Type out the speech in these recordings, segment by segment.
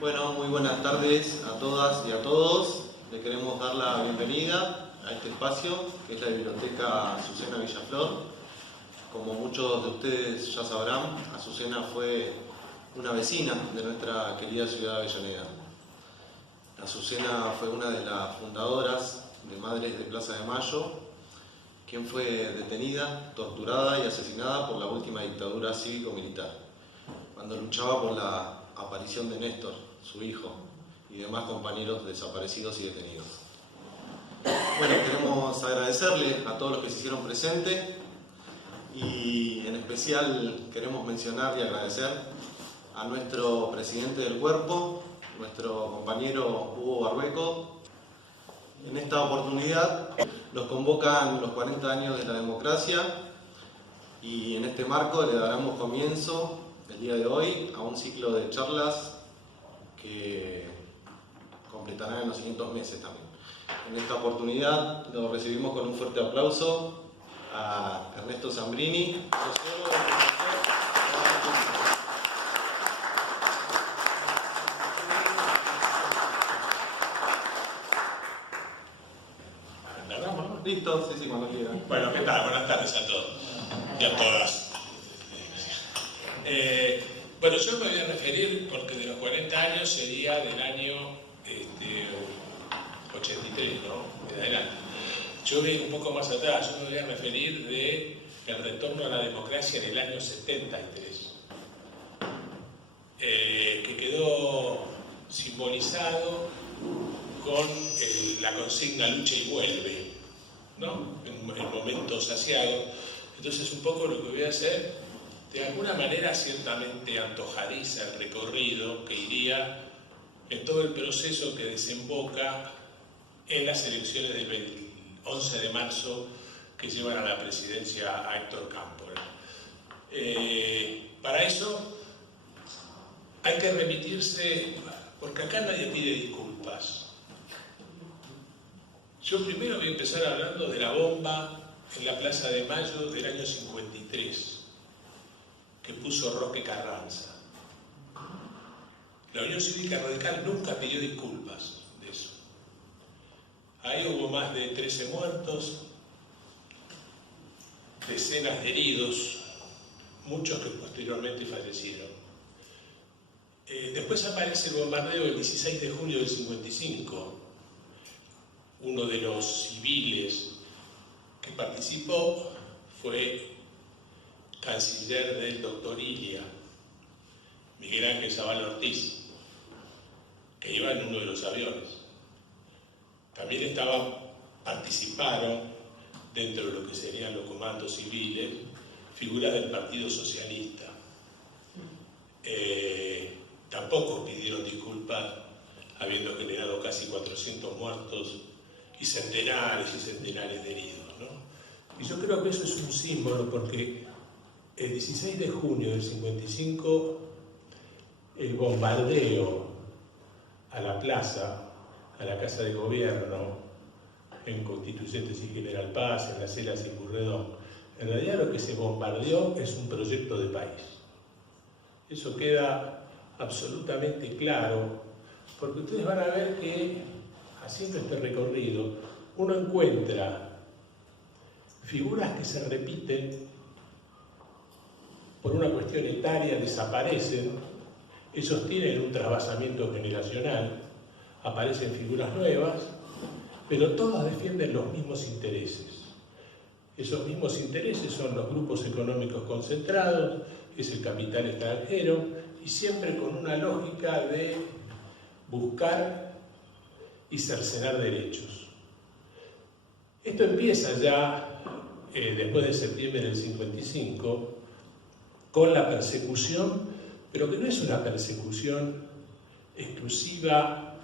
Bueno, muy buenas tardes a todas y a todos. Le queremos dar la bienvenida a este espacio, que es la Biblioteca Azucena Villaflor. Como muchos de ustedes ya sabrán, Azucena fue una vecina de nuestra querida ciudad de Avellaneda. Azucena fue una de las fundadoras de Madres de Plaza de Mayo, quien fue detenida, torturada y asesinada por la última dictadura cívico-militar, cuando luchaba por la aparición de Néstor, su hijo, y demás compañeros desaparecidos y detenidos. Bueno, queremos agradecerle a todos los que se hicieron presentes y en especial queremos mencionar y agradecer a nuestro presidente del cuerpo, nuestro compañero Hugo Barbeco. En esta oportunidad nos convocan los 40 años de la democracia y en este marco le daremos comienzo el día de hoy a un ciclo de charlas que completarán en los siguientes meses también. En esta oportunidad lo recibimos con un fuerte aplauso a Ernesto Zambrini, sociólogo, ¿Empezamos? Listo, sí, cuando quieran. Bueno, ¿qué tal? Buenas tardes a todos y a todas. Bueno, yo me voy a referir, porque de los 40 años sería del año 83, ¿no? De adelante. Yo voy un poco más atrás, yo me voy a referir del retorno a la democracia en el año 73, que quedó simbolizado con la consigna lucha y vuelve, ¿no? En el momento saciado. Entonces un poco lo que voy a hacer, de alguna manera ciertamente antojadiza el recorrido que iría en todo el proceso que desemboca en las elecciones del 11 de marzo que llevan a la presidencia a Héctor Cámpora. Para eso hay que remitirse, porque acá nadie pide disculpas. Yo primero voy a empezar hablando de la bomba en la Plaza de Mayo del año 53, que puso Roque Carranza. La Unión Cívica Radical nunca pidió disculpas de eso. Ahí hubo más de 13 muertos, decenas de heridos, muchos que posteriormente fallecieron. Después aparece el bombardeo del 16 de julio del 55. Uno de los civiles que participó fue canciller del doctor Ilia, Miguel Ángel Zavala Ortiz, que iba en uno de los aviones. También participaron dentro de lo que serían los comandos civiles figuras del Partido Socialista. Tampoco pidieron disculpas, habiendo generado casi 400 muertos y centenares de heridos, ¿no? Y yo creo que eso es un símbolo, porque el 16 de junio del 55, el bombardeo a la plaza, a la Casa de Gobierno, en Constituyentes y General Paz, en Las Heras y Purredón, en realidad lo que se bombardeó es un proyecto de país. Eso queda absolutamente claro, porque ustedes van a ver que, haciendo este recorrido, uno encuentra figuras que se repiten por una cuestión etaria, desaparecen, ellos tienen un trasvasamiento generacional, aparecen figuras nuevas, pero todos defienden los mismos intereses. Esos mismos intereses son los grupos económicos concentrados, es el capital extranjero, y siempre con una lógica de buscar y cercenar derechos. Esto empieza ya después de septiembre del 55, con la persecución, pero que no es una persecución exclusiva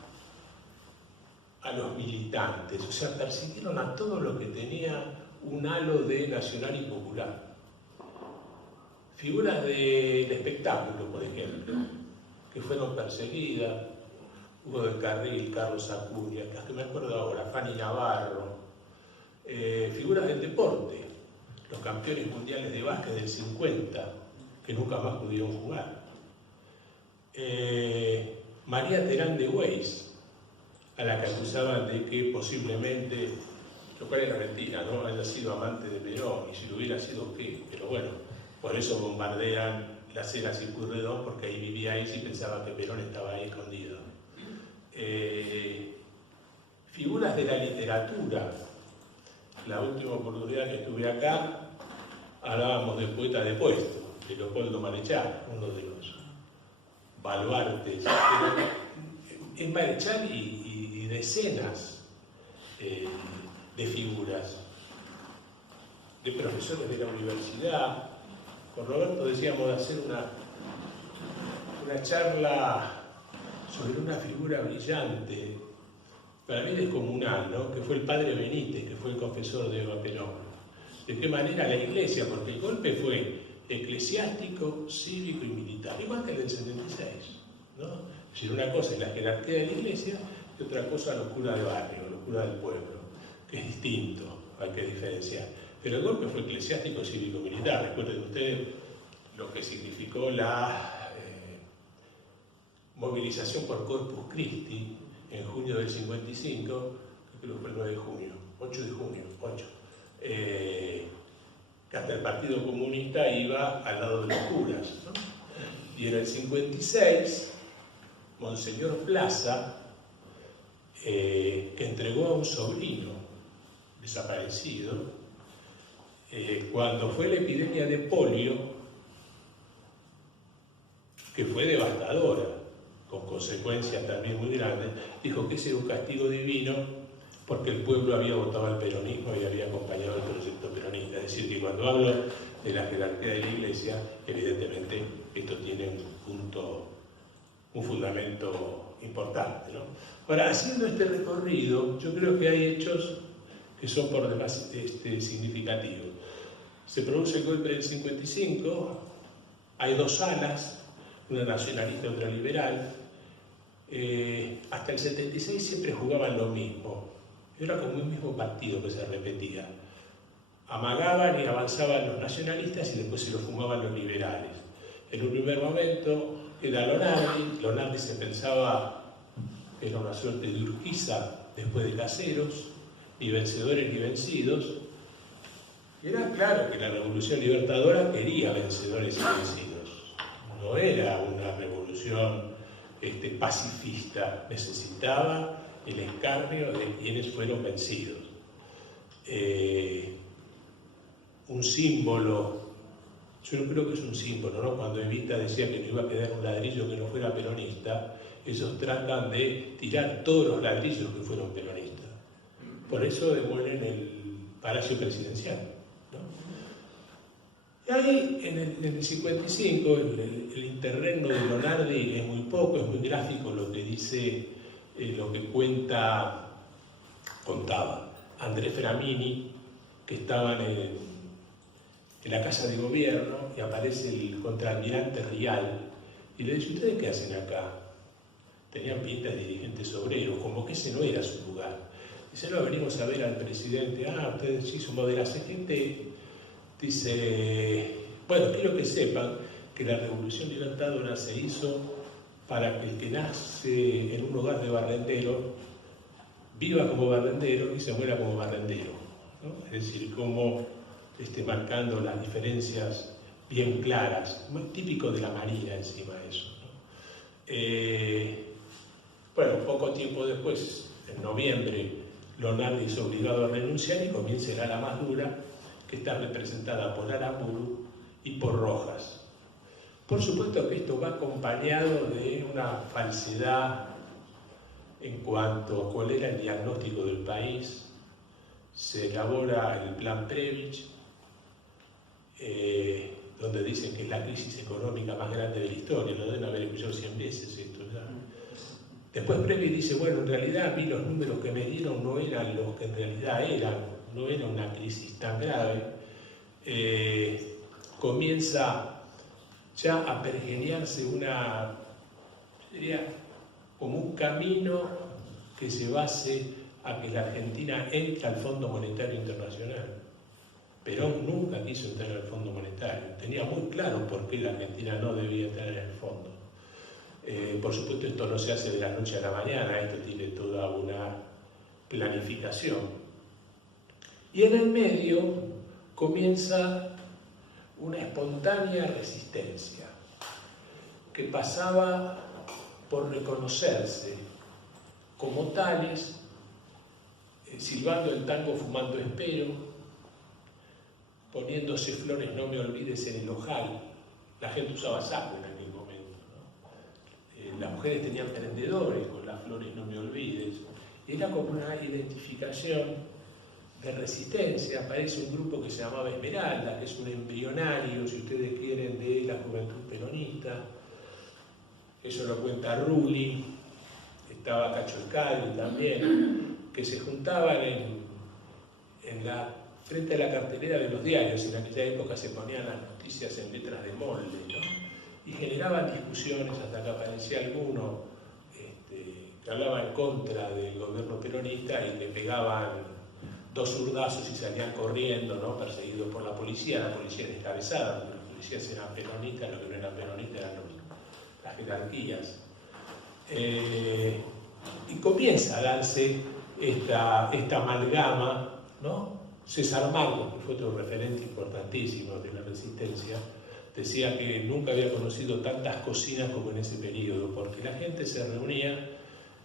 a los militantes, o sea, persiguieron a todo lo que tenía un halo de nacional y popular. Figuras del espectáculo, por ejemplo, que fueron perseguidas, Hugo del Carril, Carlos Acuña, las que me acuerdo ahora, Fanny Navarro, figuras del deporte, los campeones mundiales de básquet del 50, que nunca más pudieron jugar. María Terán de Weiss, a la que acusaban de que posiblemente, lo cual era mentira, ¿no?, haya sido amante de Perón, y si lo hubiera sido, ¿qué? Pero bueno, por eso bombardean la Heras y Pueyrredón, porque ahí vivía ella y pensaba que Perón estaba ahí escondido. Figuras de la literatura. La última oportunidad que estuve acá, hablábamos del poeta de puesto, de Leopoldo Marechal, uno de los baluartes. Es Marechal y decenas de figuras, de profesores de la universidad. Con Roberto decíamos de hacer una charla sobre una figura brillante, para mí descomunal, ¿no?, que fue el padre Benítez, que fue el confesor de Eva Perón. ¿De qué manera la Iglesia? Porque el golpe fue eclesiástico, cívico y militar, igual que el del 76, ¿no? Es decir, una cosa es la jerarquía de la Iglesia y otra cosa los curas de barrio, los curas del pueblo, que es distinto, hay que diferenciar. Pero el golpe fue eclesiástico, cívico y militar. Recuerden ustedes lo que significó la movilización por Corpus Christi en junio del 55, que creo que fue el 9 de junio, 8 de junio, que hasta el Partido Comunista iba al lado de los curas, ¿no? Y en el 56, Monseñor Plaza, que entregó a un sobrino desaparecido, cuando fue la epidemia de polio, que fue devastadora, con consecuencias también muy grandes, dijo que ese era un castigo divino porque el pueblo había votado al peronismo y había acompañado el proyecto peronista. Es decir, que cuando hablo de la jerarquía de la Iglesia, evidentemente esto tiene un fundamento importante, ¿no? Ahora, haciendo este recorrido, yo creo que hay hechos que son por demás significativos. Se produce el golpe del 55, hay dos alas, una nacionalista y otra liberal. Hasta el 76 siempre jugaban lo mismo, era como un mismo partido que se repetía. Amagaban y avanzaban los nacionalistas y después se lo fumaban los liberales. En un primer momento queda Lonardi se pensaba que era una suerte de Urquiza después de Caseros, ni vencedores ni vencidos. Y era claro que la Revolución Libertadora quería vencedores y vencidos, no era una revolución pacifista, necesitaba el escarnio de quienes fueron vencidos. Un símbolo, yo no creo que es un símbolo, ¿no? Cuando Evita decía que no iba a quedar un ladrillo que no fuera peronista, ellos tratan de tirar todos los ladrillos que fueron peronistas. Por eso demuelen el Palacio Presidencial, ¿no? Y ahí, en el 55, el interregno de Lonardi es muy poco, es muy gráfico lo que dice, lo que contaba Andrés Framini, que estaban en la Casa de Gobierno, y aparece el contraalmirante Rial, y le dice: ¿ustedes qué hacen acá? Tenían pinta de dirigentes obreros, como que ese no era su lugar. Dice: no, venimos a ver al presidente. Ah, ustedes sí somos de la CGT. Dice: bueno, quiero que sepan que la Revolución Libertadora se hizo para que el que nace en un hogar de barrendero viva como barrendero y se muera como barrendero, ¿no? Es decir, como marcando las diferencias bien claras, muy típico de la Marina encima de eso, ¿no? Bueno, poco tiempo después, en noviembre, Lonardi es obligado a renunciar y comienza el ala más dura, que está representada por Aramburu y por Rojas. Por supuesto que esto va acompañado de una falsedad en cuanto a cuál era el diagnóstico del país. Se elabora el Plan Previch, donde dicen que es la crisis económica más grande de la historia, lo deben haber escuchado 100 veces esto ya. Después Previch dice: bueno, en realidad a mí los números que me dieron no eran los que en realidad eran, no era una crisis tan grave. Comienza ya a pergeñarse una como un camino que se base a que la Argentina entre al Fondo Monetario Internacional. Perón nunca quiso entrar al Fondo Monetario, tenía muy claro por qué la Argentina no debía entrar en el fondo. Por supuesto, esto no se hace de la noche a la mañana, esto tiene toda una planificación. Y en el medio comienza una espontánea resistencia que pasaba por reconocerse como tales, silbando el tango Fumando Espero, poniéndose flores No me olvides en el ojal. La gente usaba saco en aquel momento, ¿no? Las mujeres tenían prendedores con las flores No me olvides. Era como una identificación de resistencia. Aparece un grupo que se llamaba Esmeralda, que es un embrionario, si ustedes quieren, de la juventud peronista. Eso lo cuenta Rulli, estaba Cacho Escal también, que se juntaban frente a la cartelera de los diarios. En aquella época se ponían las noticias en letras de molde, ¿no? Y generaban discusiones hasta que aparecía alguno que hablaba en contra del gobierno peronista y le pegaban 2 zurdazos y salían corriendo, ¿no? Perseguidos por la policía descabezada, porque los policías eran peronistas, lo que no eran peronistas eran las jerarquías. Y comienza a darse esta amalgama, ¿no? César Marcos, que fue otro referente importantísimo de la resistencia, decía que nunca había conocido tantas cocinas como en ese periodo, porque la gente se reunía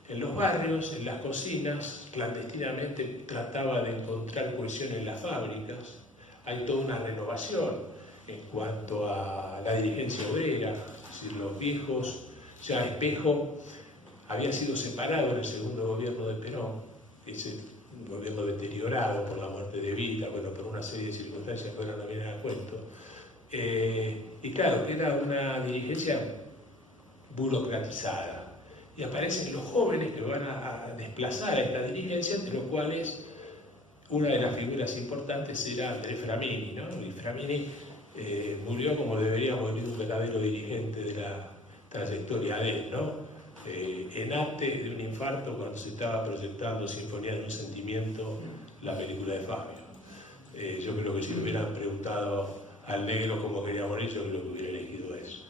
en los barrios, en las cocinas, clandestinamente trataba de encontrar cohesión en las fábricas. Hay toda una renovación en cuanto a la dirigencia obrera, es decir, los viejos, ya Espejo había sido separado en el segundo gobierno de Perón, ese gobierno deteriorado por la muerte de Vila, bueno, por una serie de circunstancias que ahora no vienen a cuento. Y claro, era una dirigencia burocratizada. Y aparecen los jóvenes que van a desplazar a esta dirigencia, entre los cuales una de las figuras importantes era Andrés Framini, ¿no? Y Framini murió como debería morir un verdadero dirigente de la trayectoria de él, ¿no? Enate de un infarto cuando se estaba proyectando Sinfonía de un Sentimiento, la película de Fabio. Yo creo que si le hubieran preguntado al negro cómo quería morir, yo creo que hubiera elegido eso.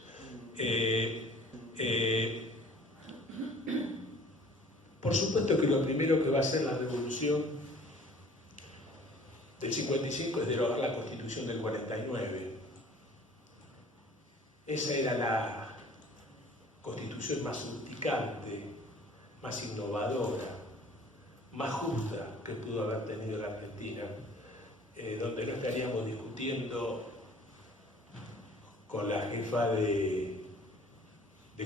Por supuesto que lo primero que va a hacer la revolución del 55 es derogar la Constitución del 49. Esa era la constitución más urticante, más innovadora, más justa que pudo haber tenido la Argentina, donde no estaríamos discutiendo con la jefa del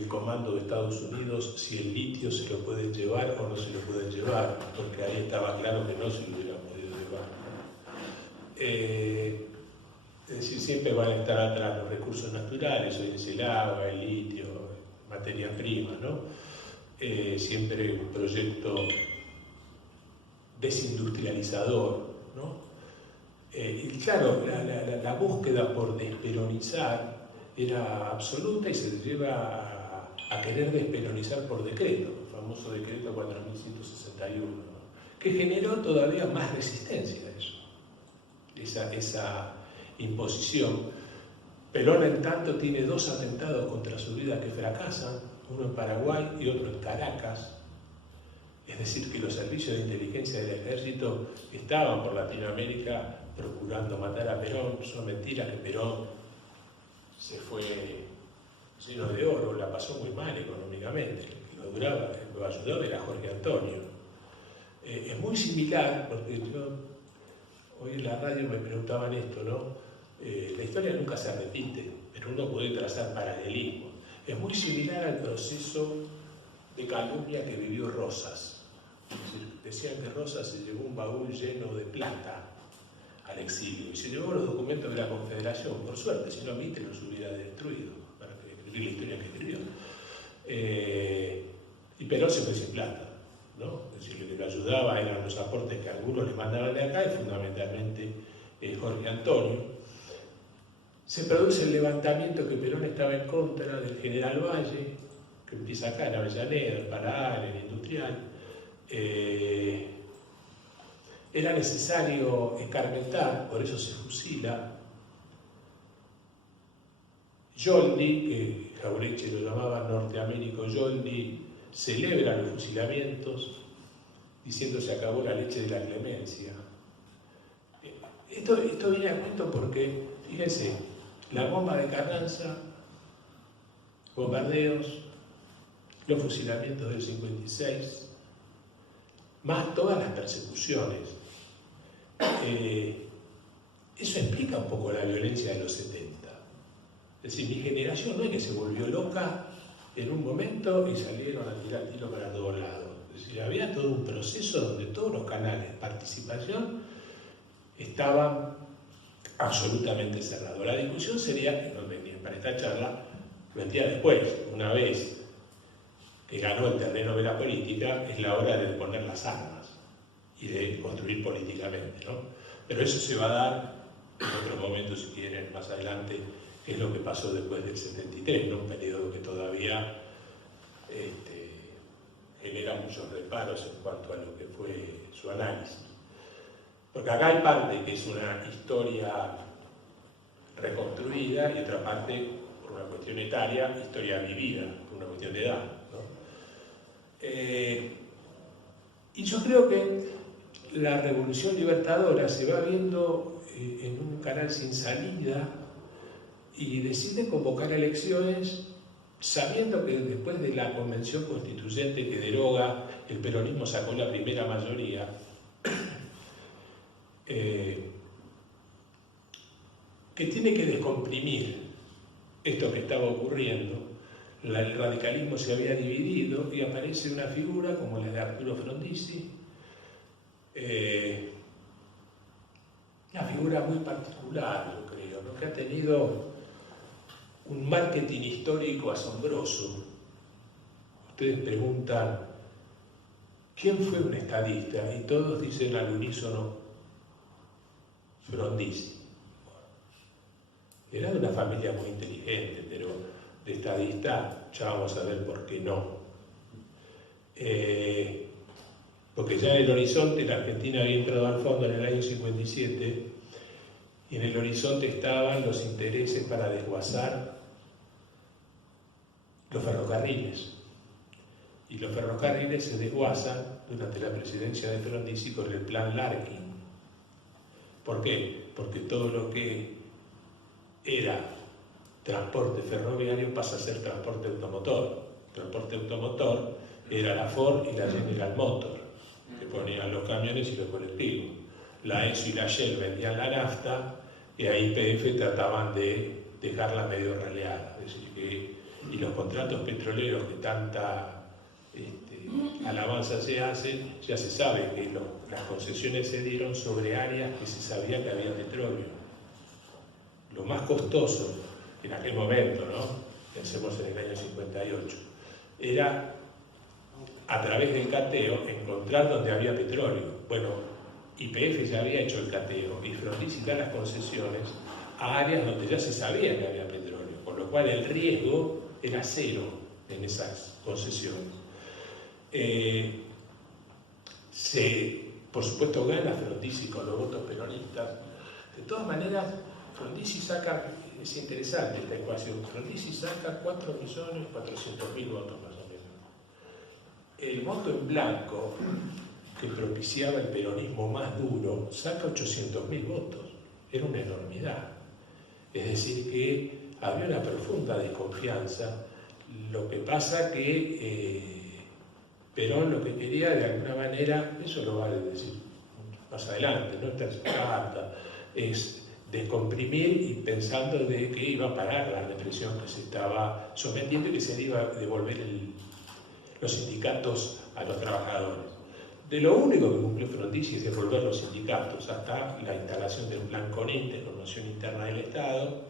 comando de Estados Unidos si el litio se lo pueden llevar o no se lo pueden llevar, porque ahí estaba claro que no se lo hubieran podido llevar. Es decir, siempre van a estar atrás los recursos naturales, hoy es el agua, el litio, materia prima, ¿no? Siempre un proyecto desindustrializador, ¿no? Y claro, la búsqueda por desperonizar era absoluta y se lleva a querer desperonizar por decreto, el famoso decreto 4161, ¿no? Que generó todavía más resistencia a eso, esa imposición. Perón, en tanto, tiene 2 atentados contra su vida que fracasan, uno en Paraguay y otro en Caracas. Es decir, que los servicios de inteligencia del ejército estaban por Latinoamérica procurando matar a Perón. Son mentiras que Perón se fue lleno de oro, la pasó muy mal económicamente. El que lo ayudaba era Jorge Antonio. Es muy similar, porque yo hoy en la radio me preguntaban esto, ¿no? La historia nunca se repite, pero uno puede trazar paralelismos. Es muy similar al proceso de calumnia que vivió Rosas. Es decir, decían que Rosas se llevó un baúl lleno de plata al exilio y se llevó los documentos de la Confederación. Por suerte, si no, Mitre los hubiera destruido para escribir la historia que escribió. Y Perón se fue sin plata, ¿no? Es decir, lo que le ayudaba eran los aportes que algunos le mandaban de acá y fundamentalmente Jorge Antonio. Se produce el levantamiento que Perón estaba en contra del general Valle, que empieza acá en Avellaneda, en Pará, en el Industrial, era necesario escarmentar, por eso se fusila. Yoldi, que Jauretche lo llamaba norteamérico Yoldi, celebra los fusilamientos diciendo se acabó la leche de la clemencia. Esto viene a cuento porque, fíjense, la bomba de Carranza, bombardeos, los fusilamientos del 56, más todas las persecuciones. Eso explica un poco la violencia de los 70. Es decir, mi generación no es que se volvió loca en un momento y salieron a tirar tiros para todos lados. Es decir, había todo un proceso donde todos los canales de participación estaban absolutamente cerrados. La discusión sería, que no venía para esta charla, vendría después, una vez que ganó el terreno de la política, es la hora de poner las armas y de construir políticamente, ¿no? Pero eso se va a dar en otro momento, si quieren, más adelante, que es lo que pasó después del 73, ¿no? Un periodo que todavía genera muchos reparos en cuanto a lo que fue su análisis. Porque acá hay parte que es una historia reconstruida y otra parte, por una cuestión etaria, historia vivida, por una cuestión de edad, ¿no? Y yo creo que la revolución libertadora se va viendo en un canal sin salida y decide convocar elecciones sabiendo que después de la convención constituyente que deroga, el peronismo sacó la primera mayoría, que tiene que descomprimir esto que estaba ocurriendo. El radicalismo se había dividido y aparece una figura como la de Arturo Frondizi, una figura muy particular, yo creo, ¿no? Que ha tenido un marketing histórico asombroso. Ustedes preguntan, ¿quién fue un estadista? Y todos dicen al unísono, Frondizi. Era de una familia muy inteligente, pero de estadista ya vamos a ver por qué no. Porque ya en el horizonte, la Argentina había entrado al fondo en el año 57, y en el horizonte estaban los intereses para desguazar los ferrocarriles. Y los ferrocarriles se desguazan durante la presidencia de Frondizi con el plan Larkin. ¿Por qué? Porque todo lo que era transporte ferroviario pasa a ser transporte automotor. Transporte automotor era la Ford y la General Motors, que ponían los camiones y los colectivos. La ESO y la Shell vendían la nafta y a YPF trataban de dejarla medio raleada. Es decir, y los contratos petroleros que tanta alabanza se hacen, ya se sabe que las concesiones se dieron sobre áreas que se sabía que había petróleo. Lo más costoso en aquel momento, ¿no? Pensemos en el año 58, era a través del cateo encontrar donde había petróleo. Bueno, YPF ya había hecho el cateo y Frondizi da las concesiones a áreas donde ya se sabía que había petróleo, con lo cual el riesgo era cero en esas concesiones. Por supuesto gana Frondizi con los votos peronistas. De todas maneras, Frondizi saca, es interesante esta ecuación, Frondizi saca 4.400.000 votos más o menos. El voto en blanco, que propiciaba el peronismo más duro, saca 800.000 votos. Era una enormidad. Es decir, que había una profunda desconfianza. Lo que pasa que Perón lo que quería de alguna manera, eso lo vale decir más adelante, no está en su carta, es descomprimir y pensando de que iba a parar la represión que se estaba sometiendo y que se iba a devolver los sindicatos a los trabajadores. De lo único que cumplió Frondizi es devolver los sindicatos hasta la instalación del plan CONINTE, Conmoción Interna del Estado,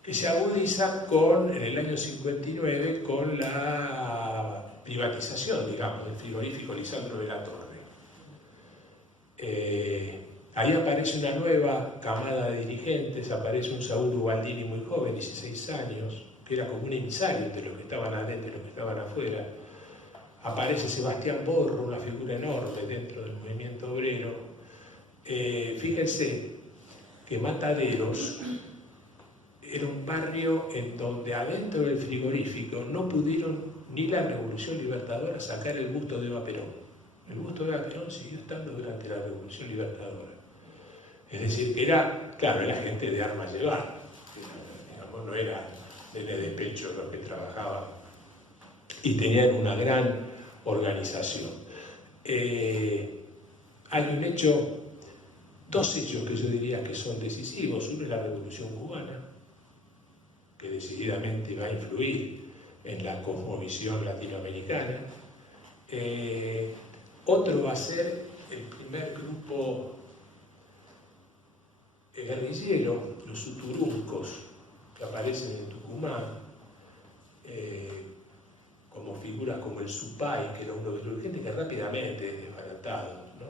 que se agudiza en el año 59 con la privatización, digamos, del frigorífico Lisandro de la Torre. Ahí aparece una nueva camada de dirigentes, aparece un Saúl Ubaldini muy joven, 16 años, que era como un emisario de los que estaban adentro y los que estaban afuera. Aparece Sebastián Borro, una figura enorme dentro del movimiento obrero. Fíjense que Mataderos era un barrio en donde adentro del frigorífico no pudieron ni la Revolución Libertadora sacar el busto de Eva Perón. El busto de Eva Perón siguió estando durante la Revolución Libertadora. Es decir, era, claro, era gente de armas llevar, digamos, no era de pecho los que trabajaban, y tenían una gran organización. Hay un hecho, dos hechos que yo diría que son decisivos. Uno es la Revolución Cubana, que decididamente va a influir en la cosmovisión latinoamericana. Otro va a ser el primer grupo guerrillero, los uturuncos, que aparecen en Tucumán, como figuras como el Supay, que era uno de los gente que rápidamente es desbaratado, ¿no?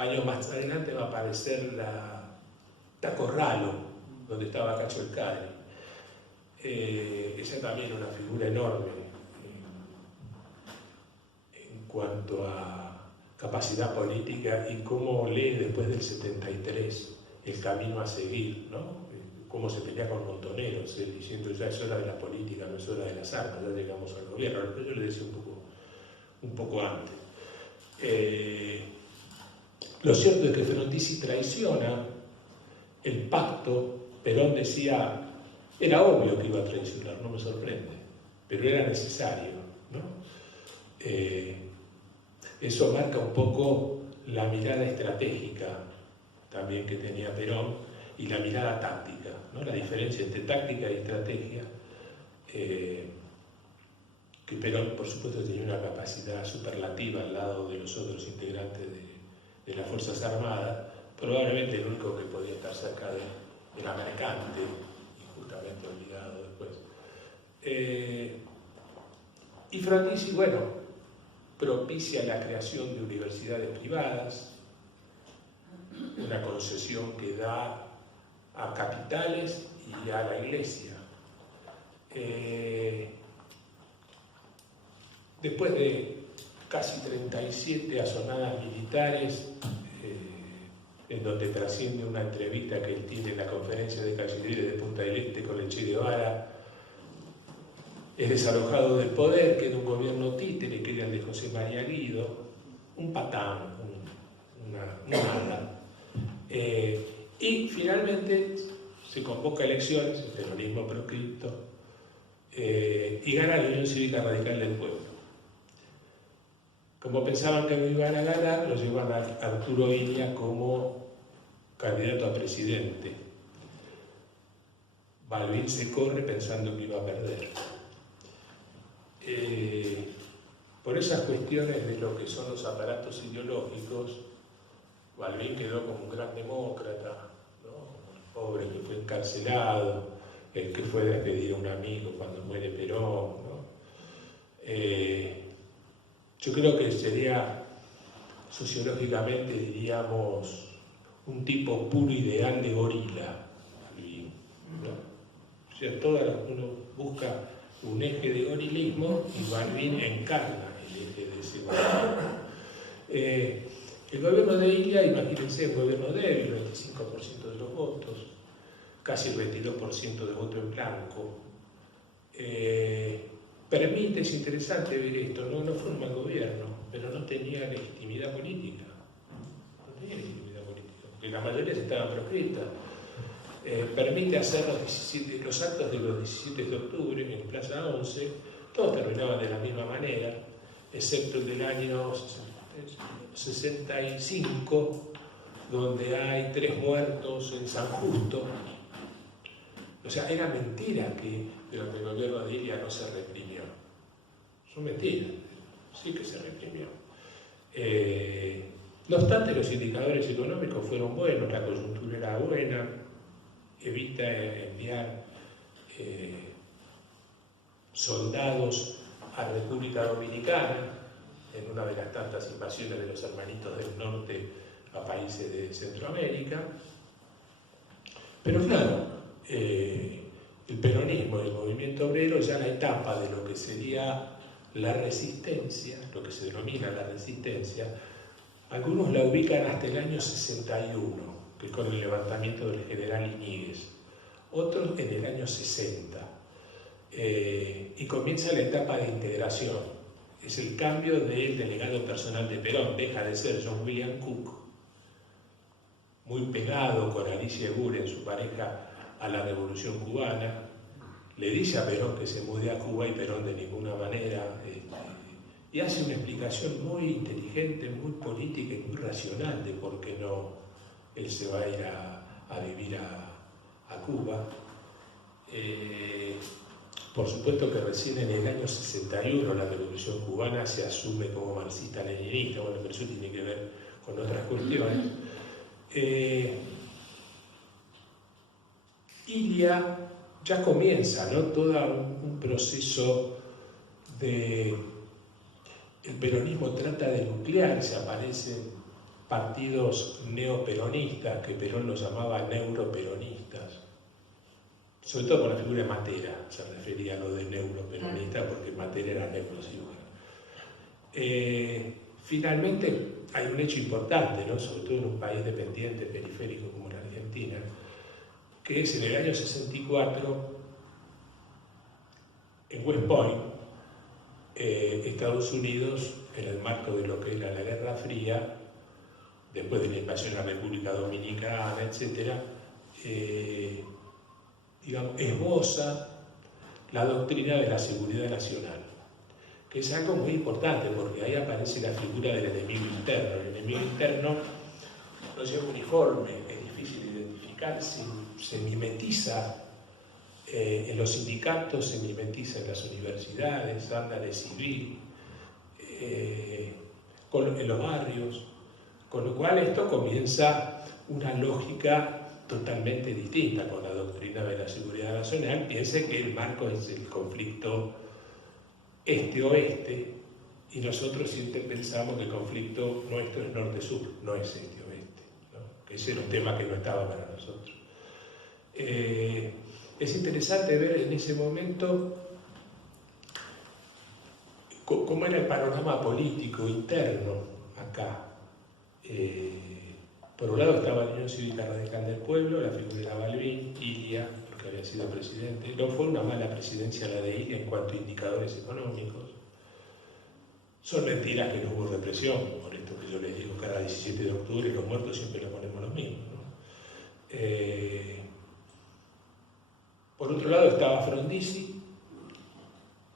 Años más adelante va a aparecer la Tacorralo, donde estaba Cacho el Cadre. Esa también es una figura enorme en cuanto a capacidad política y cómo lee después del 73 el camino a seguir, ¿no? Cómo se pelea con Montoneros, diciendo ya es hora de la política, no es hora de las armas, ya llegamos al gobierno, lo que yo le decía un poco antes. Lo cierto es que Frondizi traiciona el pacto. Perón decía, era obvio que iba a traicionar, no me sorprende, pero era necesario, ¿no? Eso marca un poco la mirada estratégica también que tenía Perón y la mirada táctica, ¿no? La diferencia entre táctica y estrategia, que Perón, por supuesto, tenía una capacidad superlativa al lado de los otros integrantes de las Fuerzas Armadas. Probablemente el único que podía estar cerca de era Mercante, injustamente olvidado después. Y Frondizi, bueno, propicia la creación de universidades privadas, una concesión que da a capitales y a la Iglesia. Después de casi 37 asonadas militares, en donde trasciende una entrevista que él tiene en la conferencia de cancillería de Punta del Este con el Che Guevara, es desalojado del poder, queda un gobierno títere, que era el de José María Guido, un patán, nada. Y finalmente se convoca elecciones, el peronismo proscripto, y gana la Unión Cívica Radical del Pueblo. Como pensaban que no iban a ganar, lo llevan a Arturo Illia como candidato a presidente. Balbín se corre pensando que iba a perder. Por esas cuestiones de lo que son los aparatos ideológicos, Balbín quedó como un gran demócrata, ¿no? El pobre que fue encarcelado, el que fue a despedir a un amigo cuando muere Perón, ¿no? Yo creo que sería, sociológicamente, diríamos, un tipo puro ideal de gorila, Balbín, ¿no? O sea, uno busca un eje de gorilismo y Balbín encarna el eje de ese gorilismo. El gobierno de Illia, imagínense, un gobierno débil, 25% de los votos, casi el 22% de voto en blanco. Permite, es interesante ver esto, no fue un mal gobierno, pero no tenía legitimidad política. No tenía legitimidad política, porque la mayoría estaban proscritas. Permite hacer los actos de los 17 de octubre en Plaza 11, todos terminaban de la misma manera, excepto el del año 65, donde hay 3 muertos en San Justo. O sea, era mentira que durante el gobierno de Illia no se reprimió. Son mentiras, sí que se reprimió. No obstante, los indicadores económicos fueron buenos, la coyuntura era buena, evita enviar soldados a República Dominicana, en una de las tantas invasiones de los hermanitos del norte a países de Centroamérica. Pero claro, el peronismo y el movimiento obrero, ya la etapa de lo que sería la resistencia, lo que se denomina la resistencia, algunos la ubican hasta el año 61, que con el levantamiento del general Iñiguez, otros en el año 60, y comienza la etapa de integración. Es el cambio del delegado personal de Perón, deja de ser John William Cook, muy pegado con Alicia Eguren, su pareja, a la Revolución Cubana, le dice a Perón que se mude a Cuba y Perón de ninguna manera, y hace una explicación muy inteligente, muy política y muy racional de por qué no él se va a ir a vivir a Cuba. Por supuesto que recién en el año 61 la Revolución Cubana se asume como marxista-leninista, bueno, pero eso tiene que ver con otras cuestiones. Ilia ya comienza, ¿no?, todo un proceso de... El peronismo trata de nuclearse, aparecen partidos neoperonistas, que Perón los llamaba neuroperonistas, sobre todo con la figura de Matera, se refería a lo de neuroperonista, porque Matera era neurocirujano. Finalmente hay un hecho importante, ¿no?, sobre todo en un país dependiente, periférico como la Argentina, que es en el año 64, en West Point, Estados Unidos, en el marco de lo que era la Guerra Fría, después de la invasión a la República Dominicana, etc., esboza la doctrina de la seguridad nacional, que es algo muy importante, porque ahí aparece la figura del enemigo interno. El enemigo interno no lleva uniforme, es difícil identificar, se mimetiza en los sindicatos, se mimetiza en las universidades, anda de civil, en los barrios, con lo cual esto comienza una lógica totalmente distinta con la doctrina de la seguridad nacional. Piense que el marco es el conflicto este-oeste, y nosotros siempre pensamos que el conflicto nuestro es norte-sur, no es este-oeste, ¿no? Que ese era un tema que no estaba para nosotros. Es interesante ver en ese momento cómo era el panorama político interno acá. Por un lado estaba la Unión Cívica Radical del Pueblo, la figura de Balbín, Ilia, porque había sido presidente. No fue una mala presidencia la de Ilia en cuanto a indicadores económicos. Son mentiras que no hubo represión, por esto que yo les digo, cada 17 de octubre los muertos siempre le ponemos los mismos, ¿no? Por otro lado estaba Frondizi,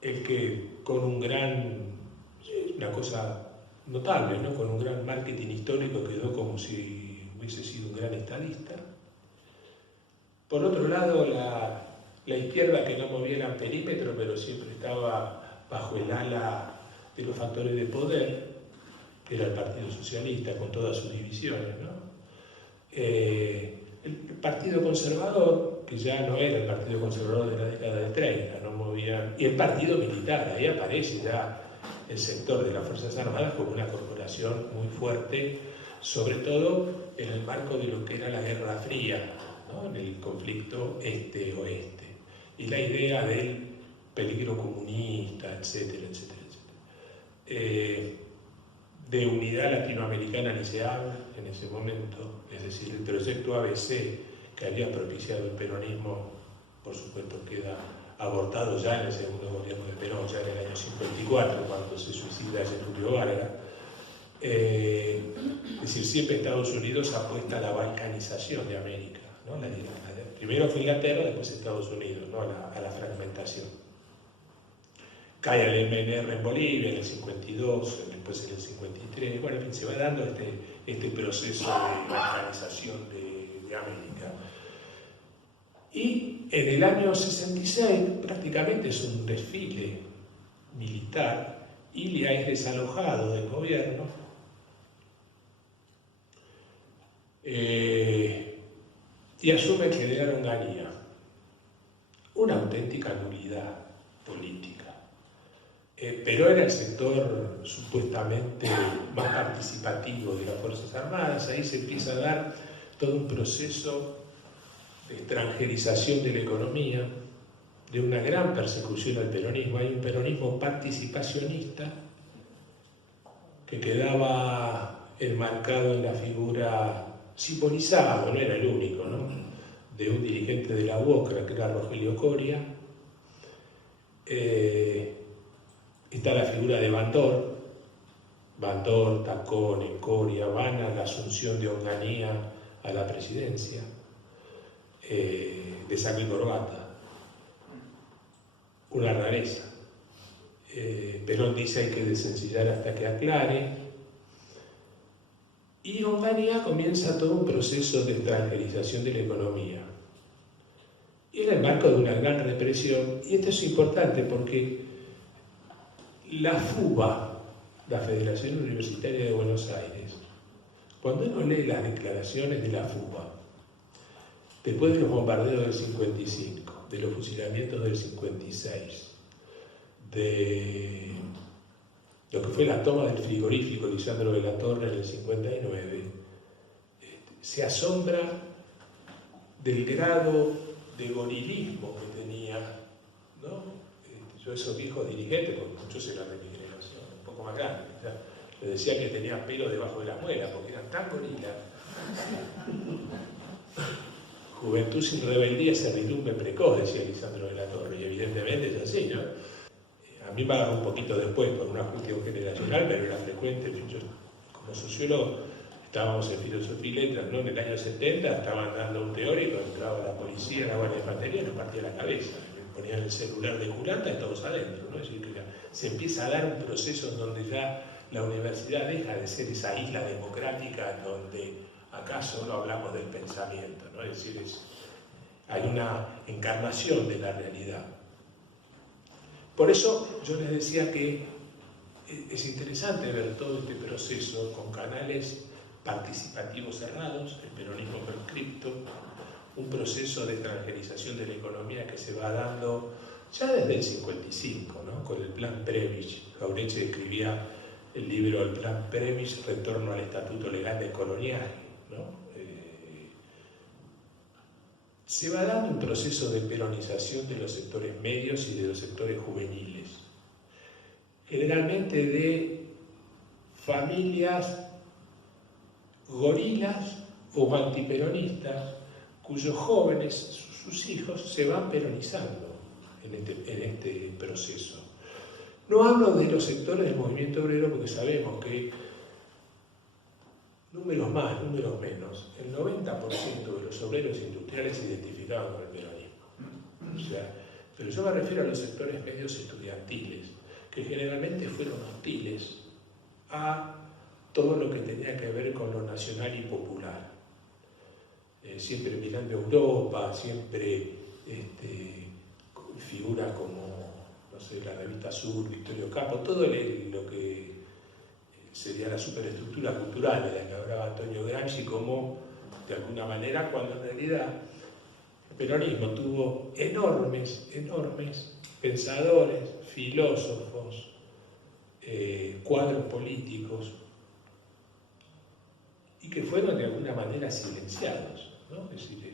el que con una cosa notable, ¿no?, con un gran marketing histórico quedó como si hubiese sido un gran estadista. Por otro lado, la izquierda, que no movía el amperímetro, pero siempre estaba bajo el ala de los factores de poder, que era el Partido Socialista, con todas sus divisiones, ¿no? El Partido Conservador, que ya no era el Partido Conservador de la década del 30, no movía, y el Partido Militar, ahí aparece ya el sector de las Fuerzas Armadas como una corporación muy fuerte, sobre todo en el marco de lo que era la Guerra Fría, ¿no?, en el conflicto este-oeste, y la idea del peligro comunista, etcétera, etcétera, etcétera. De unidad latinoamericana ni se habla en ese momento, es decir, el proyecto ABC que había propiciado el peronismo, por supuesto, queda abortado ya en el segundo gobierno de Perón, ya en el año 54, cuando se suicida Getúlio Vargas. Es decir, siempre Estados Unidos apuesta a la balcanización de América, ¿no? Primero fue Inglaterra, después Estados Unidos, ¿no?, a la fragmentación. Cae el MNR en Bolivia en el 52, después en el 53, bueno, en fin, se va dando este proceso de balcanización de América. Y en el año 66, prácticamente es un desfile militar, Ilia es desalojado del gobierno, y asume el general Onganía, una auténtica nulidad política. Pero era el sector supuestamente más participativo de las Fuerzas Armadas. Ahí se empieza a dar todo un proceso de extranjerización de la economía, de una gran persecución al peronismo. Hay un peronismo participacionista que quedaba enmarcado en la figura, simbolizado, no era el único, ¿no?, de un dirigente de la UOCRA, que era Rogelio Coria. Está la figura de Bandor, Tacón, Coria, van a la asunción de Onganía a la presidencia, de saco y corbata, una rareza. Perón dice hay que desencillar hasta que aclare, y Onganía comienza todo un proceso de extranjerización de la economía. Y en el marco de una gran represión, y esto es importante porque la FUBA, la Federación Universitaria de Buenos Aires, cuando uno lee las declaraciones de la FUBA, después de los bombardeos del 55, de los fusilamientos del 56, de lo que fue la toma del frigorífico Lisandro de la Torre en el 59, se asombra del grado de gorilismo que tenía, ¿no? Yo esos viejos dirigentes, porque muchos eran de mi generación, un poco más grandes, les decía que tenía pelo debajo de las muelas, porque eran tan gorilas. Juventud sin rebeldía, servidumbre precoz, decía Lisandro de la Torre, y evidentemente es así, ¿no? A mí me agarró un poquito después por una cuestión generacional, pero era frecuente. Yo, como sociólogo, estábamos en filosofía y letras, ¿no? En el año 70 estaban dando un teórico, entraba la policía, la guardia de infantería, nos partía la cabeza, le ponían el celular de culata y todos adentro, ¿no? Es decir, que se empieza a dar un proceso en donde ya la universidad deja de ser esa isla democrática en donde acá solo hablamos del pensamiento, ¿no? Es decir, hay una encarnación de la realidad. Por eso yo les decía que es interesante ver todo este proceso con canales participativos cerrados, el peronismo proscripto, un proceso de extranjerización de la economía que se va dando ya desde el 55, ¿no?, con el Plan Premich. Jauretche escribía el libro El Plan Premich, Retorno al Estatuto Legal del Coloniaje, ¿no? Se va dando un proceso de peronización de los sectores medios y de los sectores juveniles, generalmente de familias gorilas o antiperonistas, cuyos jóvenes, sus hijos, se van peronizando en este proceso. No hablo de los sectores del movimiento obrero porque sabemos que, números más, números menos, el 90% de los obreros industriales se identificaban con el peronismo. O sea, pero yo me refiero a los sectores medios estudiantiles, que generalmente fueron hostiles a todo lo que tenía que ver con lo nacional y popular. Siempre mirando a Europa, siempre figuras como, no sé, la revista Sur, Victorio Campo, todo lo que sería la superestructura cultural de la que hablaba Antonio Gramsci, como, de alguna manera, cuando en realidad el peronismo tuvo enormes pensadores, filósofos, cuadros políticos, y que fueron de alguna manera silenciados, ¿no? Es decir,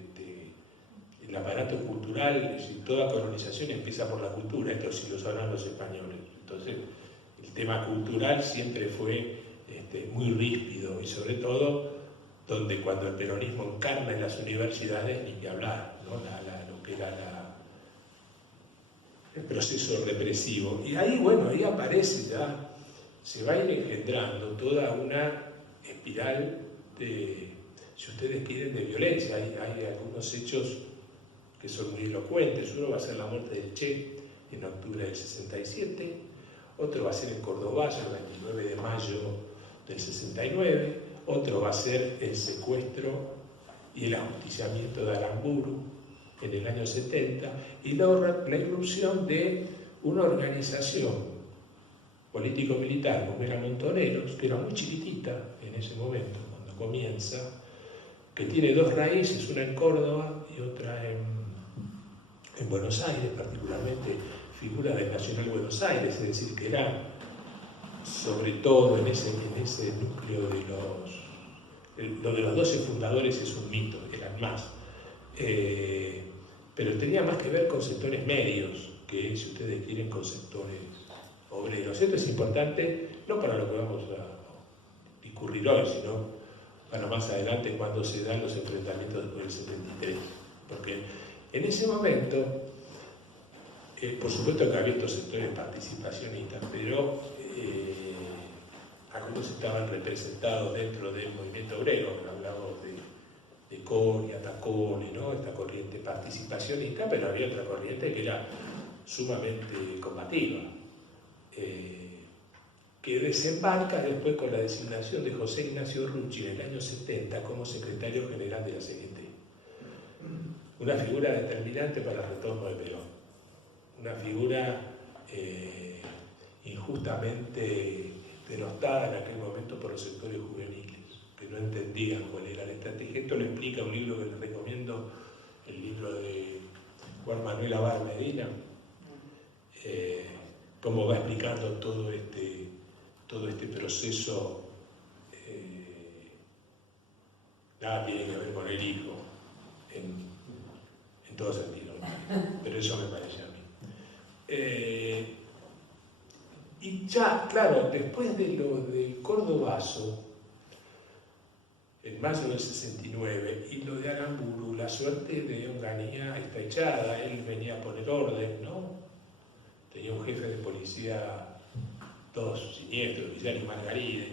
el aparato cultural, es decir, toda colonización empieza por la cultura, esto sí lo sabrán los españoles. Entonces, el tema cultural siempre fue muy ríspido, y sobre todo donde cuando el peronismo encarna en las universidades, ni que hablar, ¿no? Lo que era el proceso represivo. Y ahí, bueno, ahí aparece ya, se va a ir engendrando toda una espiral de, si ustedes quieren, de violencia. Hay algunos hechos que son muy elocuentes. Uno va a ser la muerte del Che en octubre del 67, otro va a ser en Cordobayo el 29 de mayo del 69, otro va a ser el secuestro y el ajusticiamiento de Aramburu en el año 70, y la irrupción de una organización político-militar como era Montoneros, que era muy chiquitita en ese momento, cuando comienza, que tiene dos raíces, una en Córdoba y otra en Buenos Aires, particularmente figura del Nacional Buenos Aires, es decir, que era sobre todo en ese núcleo de los 12 fundadores es un mito, eran más. pero tenía más que ver con sectores medios que, si ustedes quieren, con sectores obreros. Esto es importante, no para lo que vamos a discurrir hoy, sino para más adelante cuando se dan los enfrentamientos después del 73. Porque en ese momento, por supuesto que había estos sectores participacionistas, pero algunos estaban representados dentro del movimiento obrero, hablamos de Coria, Taccone, ¿no? Esta corriente participacionista, pero había otra corriente que era sumamente combativa, que desembarca después con la designación de José Ignacio Rucci en el año 70 como secretario general de la CGT. Una figura determinante para el retorno de Perón, una figura injustamente denostada en aquel momento por los sectores juveniles, que no entendían cuál era la estrategia. Esto lo explica un libro que les recomiendo, el libro de Juan Manuel Abad Medina, cómo va explicando todo este proceso. Nada tiene que ver con el hijo, en todo sentido, ¿no? Pero eso me parece a mí. Y ya, claro, después de lo del Cordobazo, en mayo del 69, y lo de Aramburu, la suerte de Onganía está echada. Él venía a poner orden, ¿no? Tenía un jefe de policía, dos siniestros, Villar y Margaride,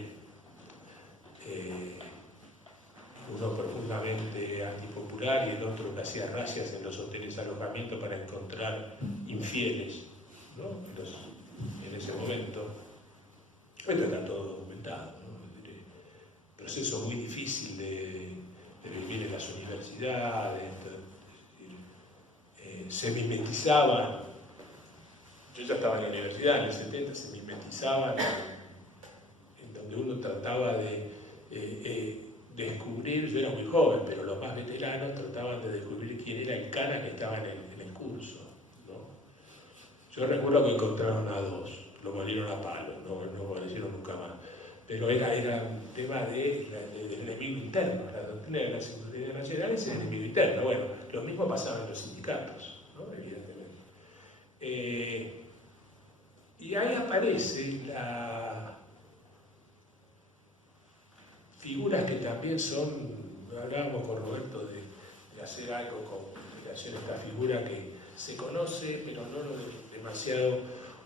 uno profundamente antipopular y el otro que hacía racias en los hoteles de alojamiento para encontrar infieles, ¿no? En ese momento. Esto está todo documentado, ¿no? Proceso muy difícil de vivir en las universidades, se mimetizaban. Yo ya estaba en la universidad en el 70, se mimetizaban en donde uno trataba de descubrir. Yo era muy joven, pero los más veteranos trataban de descubrir quién era el cara que estaba en el curso, ¿no? Yo recuerdo que encontraron a dos, lo molieron a palo, no aparecieron nunca más. Pero era un tema del enemigo interno. La doctrina de la seguridad nacional es el enemigo interno. Bueno, lo mismo pasaba en los sindicatos, ¿no? Evidentemente. Y ahí aparece figuras que también son, hablábamos con Roberto de hacer algo con relación a esta figura que se conoce, pero no demasiado,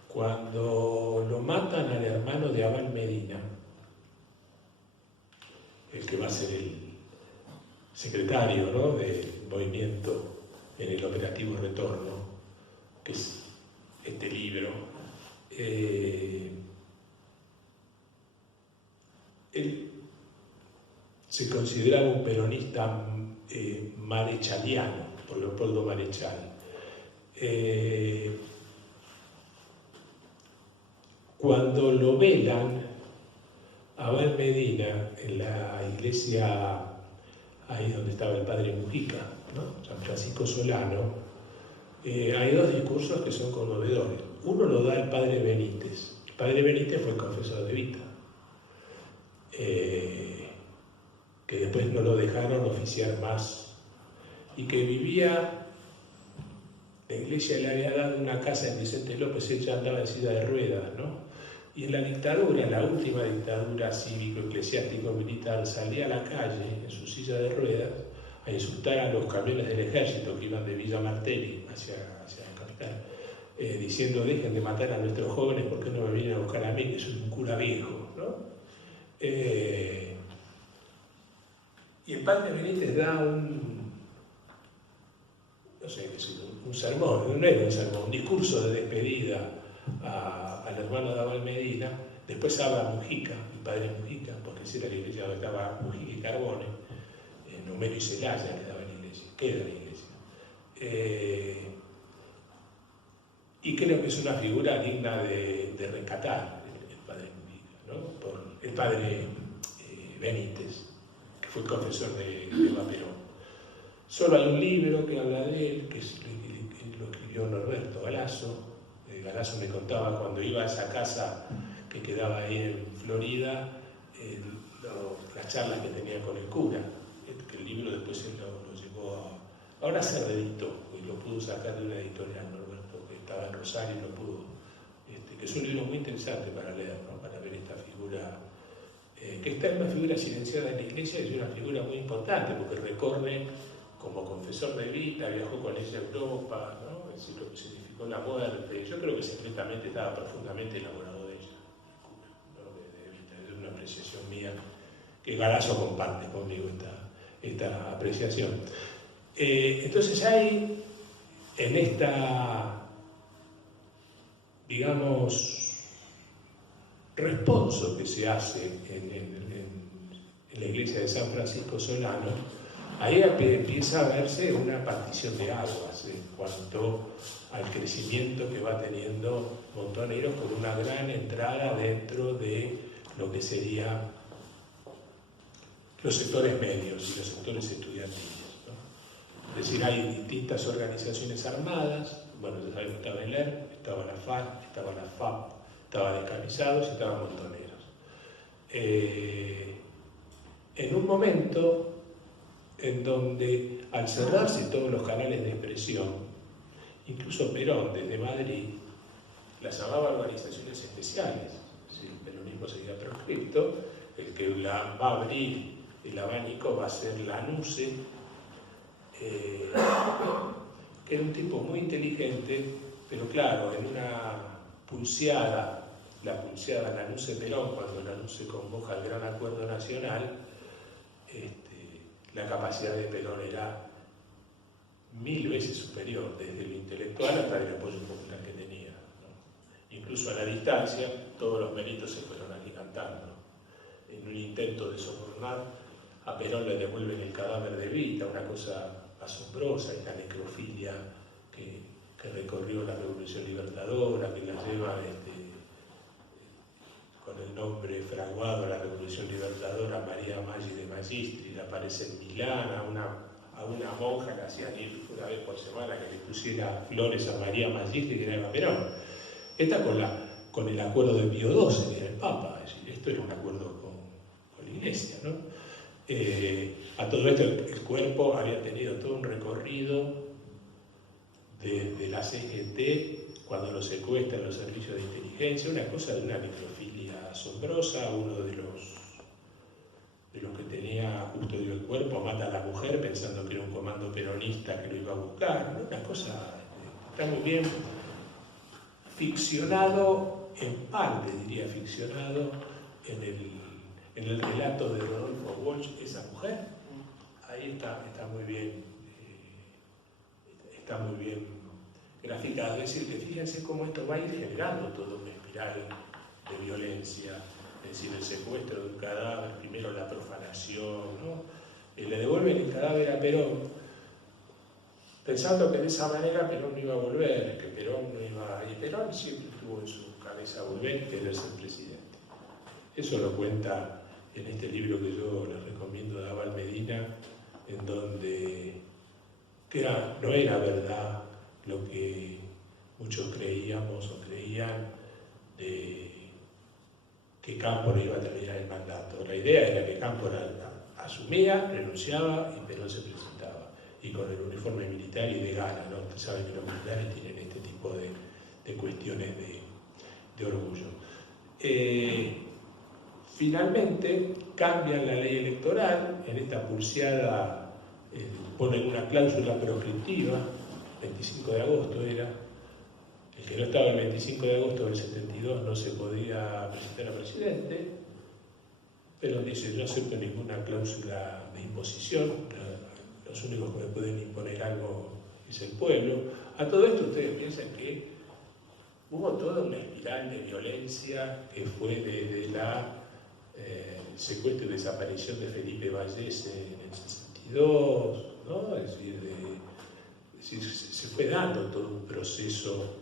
cuando lo matan al hermano de Abal Medina, el que va a ser el secretario, ¿no?, del movimiento en el operativo Retorno, que es este libro. Él se consideraba un peronista marechaliano, por Leopoldo Marechal. Cuando lo velan, Abal Medina, en la iglesia, ahí donde estaba el padre Mujica, ¿no?, San Francisco Solano, hay dos discursos que son conmovedores. Uno lo da el padre Benítez. El padre Benítez fue el confesor de Evita, que después no lo dejaron oficiar más, y que vivía, la iglesia le había dado una casa en Vicente López, él ya andaba en silla de ruedas, ¿no? Y en la dictadura, en la última dictadura cívico-eclesiástico-militar, salía a la calle en su silla de ruedas a insultar a los camiones del ejército que iban de Villa Martelli hacia la capital, diciendo: dejen de matar a nuestros jóvenes, porque no me vienen a buscar a mí, que soy un cura viejo, ¿no? Y el padre Benítez da un sermón, no era un sermón, un discurso de despedida al hermano de Abal Medina. Después habla Mujica, el padre Mujica, porque esa era la iglesia donde estaba Mujica y Carbone, Numero y Celaya queda en la iglesia. Y creo que es una figura digna de rescatar el padre Mujica, ¿no? Por el padre Benítez, que fue confesor de Eva Perón. Solo hay un libro que habla de él, que lo escribió Norberto Galasso. Galasso me contaba cuando iba a esa casa que quedaba ahí en Florida, las charlas que tenía con el cura, que el libro después él lo llevó ahora se reeditó y lo pudo sacar de una editorial, Norberto, que estaba en Rosario y no pudo, que es un libro muy interesante para leer, ¿no? Para ver esta figura, que está en una figura silenciada en la Iglesia, es una figura muy importante, porque recorre como confesor de Evita, viajó con ella a Europa, ¿no? Es decir, lo que significó la muerte. Yo creo que secretamente estaba profundamente enamorado de ella, ¿no? De Evita. Es una apreciación mía, que Galasso comparte conmigo esta apreciación. Entonces hay en esta, digamos, responso que se hace en la iglesia de San Francisco Solano, ahí empieza a verse una partición de aguas en cuanto al crecimiento que va teniendo Montoneros, con una gran entrada dentro de lo que serían los sectores medios y los sectores estudiantiles, ¿no? Es decir, hay distintas organizaciones armadas, bueno, ya sabemos, estaba el ERP, estaba la FARC, estaba la FAP, estaba Descamisados y estaba Montoneros. En un momento en donde, al cerrarse todos los canales de expresión, incluso Perón desde Madrid las llamaba organizaciones especiales, si el peronismo seguía proscripto, el que la va a abrir el abanico va a ser Lanuse, que era un tipo muy inteligente, pero claro, en una pulseada, la pulseada Lanuse-Perón, cuando Lanuse convoca el Gran Acuerdo Nacional, la capacidad de Perón era 1000 veces superior, desde lo intelectual hasta el apoyo popular que tenía, ¿no? Incluso a la distancia, todos los méritos se fueron agigantando. En un intento de sobornar, a Perón le devuelven el cadáver de Evita, una cosa asombrosa, esta necrofilia que recorrió la Revolución Libertadora, que la lleva con el nombre fraguado a la Revolución Libertadora, María Maggi de Magistri, le aparece en Milán, a una monja que hacía ir una vez por semana que le pusiera flores a María Magistri, que era Eva Perón. Esta con el acuerdo de Pío XII, que era el Papa, es decir, esto era un acuerdo con la Iglesia, ¿no? A todo esto el cuerpo había tenido todo un recorrido desde la CGT, cuando lo secuestran los servicios de inteligencia, una cosa de una necrofilia asombrosa. Uno de los que tenía custodio del cuerpo mata a la mujer pensando que era un comando peronista que lo iba a buscar, ¿no? Una cosa, está muy bien ficcionado, en parte diría ficcionado, en el relato de Rodolfo Walsh, esa mujer. Ahí está muy bien, graficado. Es decir, que fíjense cómo esto va a ir generando toda una espiral de violencia. Es decir, el secuestro de un cadáver, primero la profanación, ¿no? Le devuelven el cadáver a Perón, pensando que de esa manera Perón no iba a volver, que Perón no iba. Y Perón siempre tuvo en su cabeza volver y querer ser presidente. Eso lo cuenta en este libro que yo les recomiendo de Abal Medina, en donde no era verdad lo que muchos creíamos o creían de que Cámpora iba a terminar el mandato. La idea era que Cámpora asumía, renunciaba y Perón se presentaba. Y con el uniforme militar y de gala, ¿no? Ustedes saben que los militares tienen este tipo de cuestiones de orgullo. Finalmente cambian la ley electoral, en esta pulseada ponen una cláusula proscriptiva, 25 de agosto era, el que no estaba el 25 de agosto del 72 no se podía presentar a presidente. Perón dice: yo no acepto ninguna cláusula de imposición, los únicos que me pueden imponer algo es el pueblo. A todo esto ustedes piensan que hubo toda una espiral de violencia que fue desde el secuestro y desaparición de Felipe Vallés en el 62, ¿no? Es decir, se fue dando todo un proceso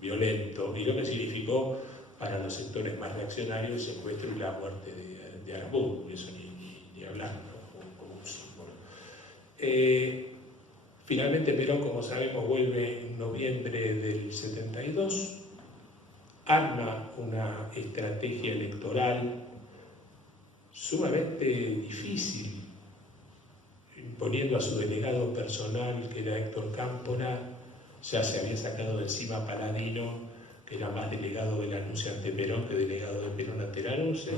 violento, y lo que significó para los sectores más reaccionarios el secuestro y la muerte de Aramburu, y eso ni hablar, ¿no? Como un símbolo. Finalmente Perón, como sabemos, vuelve en noviembre del 72, arma una estrategia electoral sumamente difícil, imponiendo a su delegado personal, que era Héctor Cámpora, ya se había sacado de encima Paladino, que era más delegado de Lanús ante Perón que delegado de Perón ante Lanús.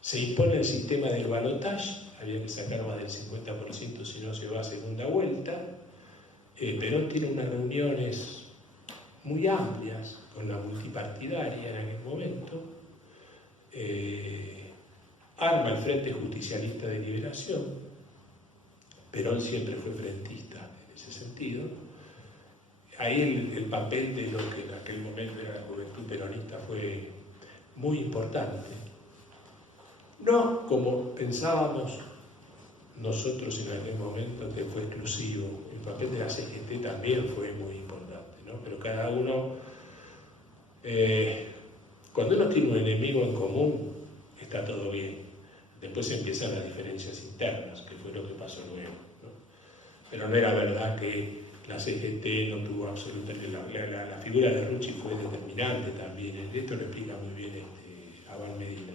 Se impone el sistema del balotaje, había que sacar más del 50% si no se va a segunda vuelta. Perón tiene unas reuniones muy amplias con la multipartidaria en aquel momento. Arma el Frente Justicialista de Liberación. Perón siempre fue frentista en ese sentido. Ahí el papel de lo que en aquel momento era la juventud peronista fue muy importante. No como pensábamos nosotros en aquel momento, que fue exclusivo. El papel de la CGT también fue muy importante, ¿no? Pero cada uno, cuando uno tiene un enemigo en común, está todo bien. Después empiezan las diferencias internas, que fue lo que pasó luego, ¿no? Pero no era verdad que la CGT no tuvo absolutamente... La figura de Rucci fue determinante también. Esto lo explica muy bien Abal Medina.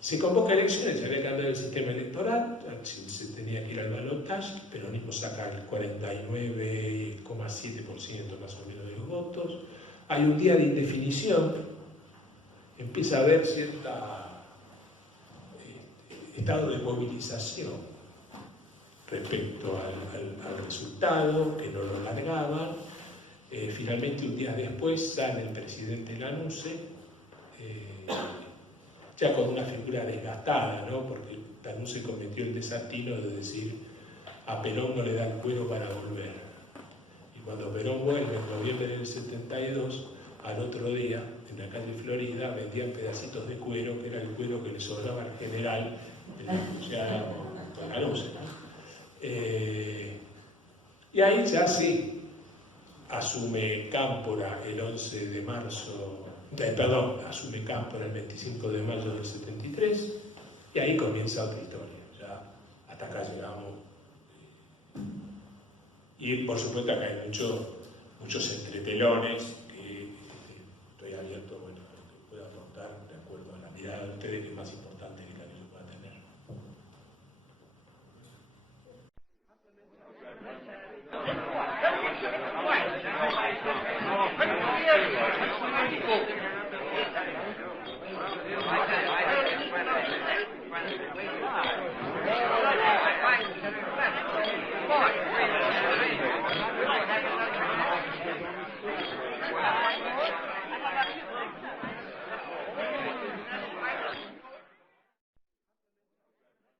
Se convoca elecciones, se había cambiado el sistema electoral, se tenía que ir al balotaje, el peronismo saca el 49,7% más o menos de los votos. Hay un día de indefinición, empieza a haber cierta estado de movilización respecto al resultado, que no lo largaban. Finalmente, un día después, sale el presidente Lanuse, ya con una figura desgastada, ¿no? Porque Lanuse cometió el desatino de decir a Perón no le da el cuero para volver. Y cuando Perón vuelve en noviembre del 72, al otro día, en la calle Florida, vendían pedacitos de cuero, que era el cuero que le sobraba al general, ya con Lanuse, ¿no? Y ahí ya sí asume Cámpora el 11 de marzo, asume Cámpora el 25 de mayo del 73, y ahí comienza otra historia, ya hasta acá llegamos. Y por supuesto acá hay muchos entretelones,